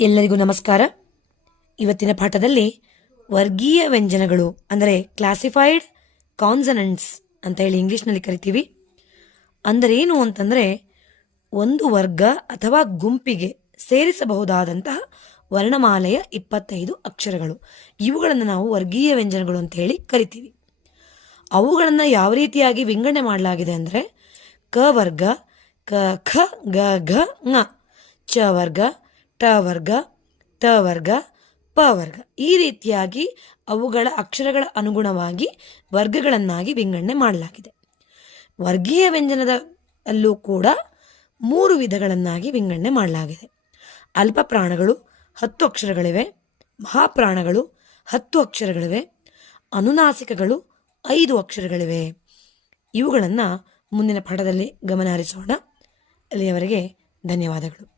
ಎಲ್ಲರಿಗೂ ನಮಸ್ಕಾರ. ಇವತ್ತಿನ ಪಾಠದಲ್ಲಿ ವರ್ಗೀಯ ವ್ಯಂಜನಗಳು, ಅಂದರೆ ಕ್ಲಾಸಿಫೈಡ್ ಕಾನ್ಸನೆಂಟ್ಸ್ ಅಂತ ಹೇಳಿ ಇಂಗ್ಲಿಷ್ನಲ್ಲಿ ಕರಿತೀವಿ. ಅಂದರೆ ಏನು ಅಂತಂದರೆ ಒಂದು ವರ್ಗ ಅಥವಾ ಗುಂಪಿಗೆ ಸೇರಿಸಬಹುದಾದಂತಹ ವರ್ಣಮಾಲೆಯ ಇಪ್ಪತ್ತೈದು ಅಕ್ಷರಗಳು. ಇವುಗಳನ್ನು ನಾವು ವರ್ಗೀಯ ವ್ಯಂಜನಗಳು ಅಂತ ಹೇಳಿ ಕರಿತೀವಿ. ಅವುಗಳನ್ನು ಯಾವ ರೀತಿಯಾಗಿ ವಿಂಗಡಣೆ ಮಾಡಲಾಗಿದೆ ಅಂದರೆ ಕ ವರ್ಗ, ಕ, ಖ, ಗ, ಘ ಚ ವರ್ಗ ಟ ವರ್ಗ, ತ ವರ್ಗ, ಪ ವರ್ಗ. ಈ ರೀತಿಯಾಗಿ ಅವುಗಳ ಅಕ್ಷರಗಳ ಅನುಗುಣವಾಗಿ ವರ್ಗಗಳನ್ನಾಗಿ ವಿಂಗಡಣೆ ಮಾಡಲಾಗಿದೆ. ವರ್ಗೀಯ ವ್ಯಂಜನದ ಅಲ್ಲೂ ಕೂಡ ಮೂರು ವಿಧಗಳನ್ನಾಗಿ ವಿಂಗಡಣೆ ಮಾಡಲಾಗಿದೆ. ಅಲ್ಪ ಪ್ರಾಣಗಳು, ಹತ್ತು ಅಕ್ಷರಗಳಿವೆ. ಮಹಾಪ್ರಾಣಗಳು, ಹತ್ತು ಅಕ್ಷರಗಳಿವೆ. ಅನುನಾಸಿಕಗಳು, ಐದು ಅಕ್ಷರಗಳಿವೆ. ಇವುಗಳನ್ನು ಮುಂದಿನ ಪಾಠದಲ್ಲಿ ಗಮನ ಹರಿಸೋಣ. ಅಲ್ಲಿಯವರೆಗೆ ಧನ್ಯವಾದಗಳು.